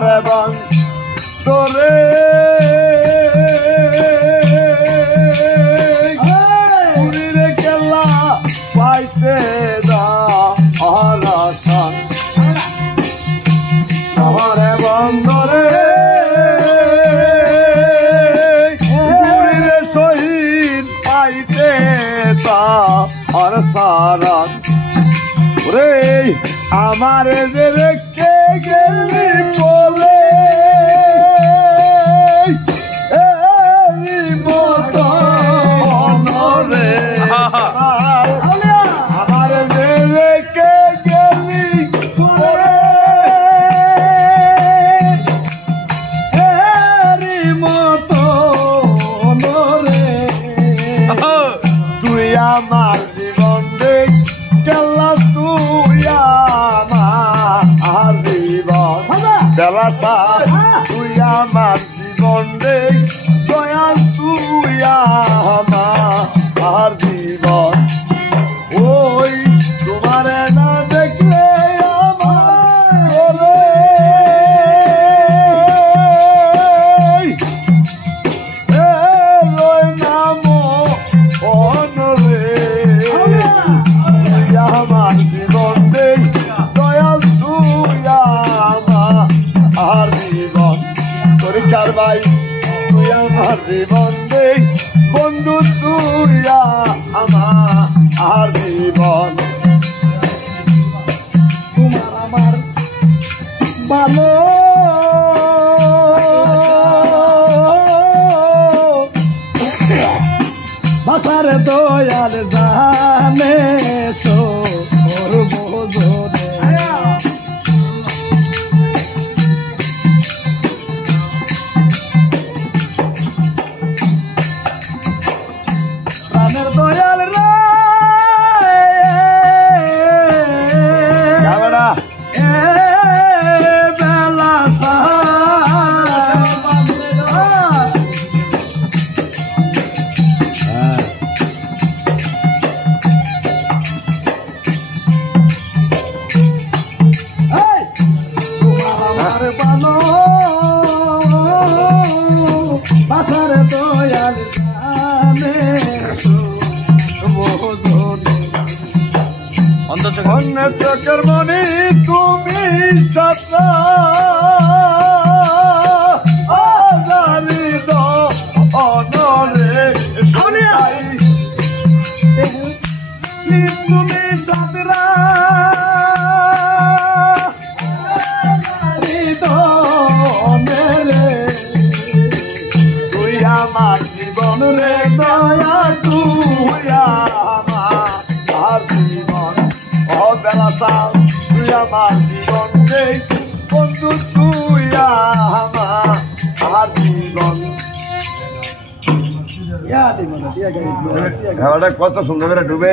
শহরে বন্দরে পুরীরে কেল্লা পাইতে দরশন শহরে বন্দরে পুরীরে শহীদ পাইতে দরশন রে আমারে যে রেখে গেলি বলে মতো রে আমারে যে রেখে গেলি বলে মতো রে তুই আমার জীবন দেখ কেলা তুই আমার জীবন বেলাসা তুই আমার জীবন রে দয়াল তুই আমার জীবন ওই তোমার না দেখলে আমার নাম অনরে আমার জীবন নেই দয়াল তুই আমার জীবন পরীক্ষার ভাই তুই আমার জীবন নেই বন্ধু তুই আমার জীবন তোমার আমার ভালো ভাষার দয়াল জানে প্রাণের দয়াল রা বেলা ভালো ভাষার দয়াল অন্য চোখের মনি তুমি সত্তা অনরে তুমি সাতরা তুই আমার জীবন রে দয়া তুই আমার জীবন বেলাসা তুই আমার জীবন রে বন্ধু তুই আমার জীবন কত সুন্দর করে ডুবে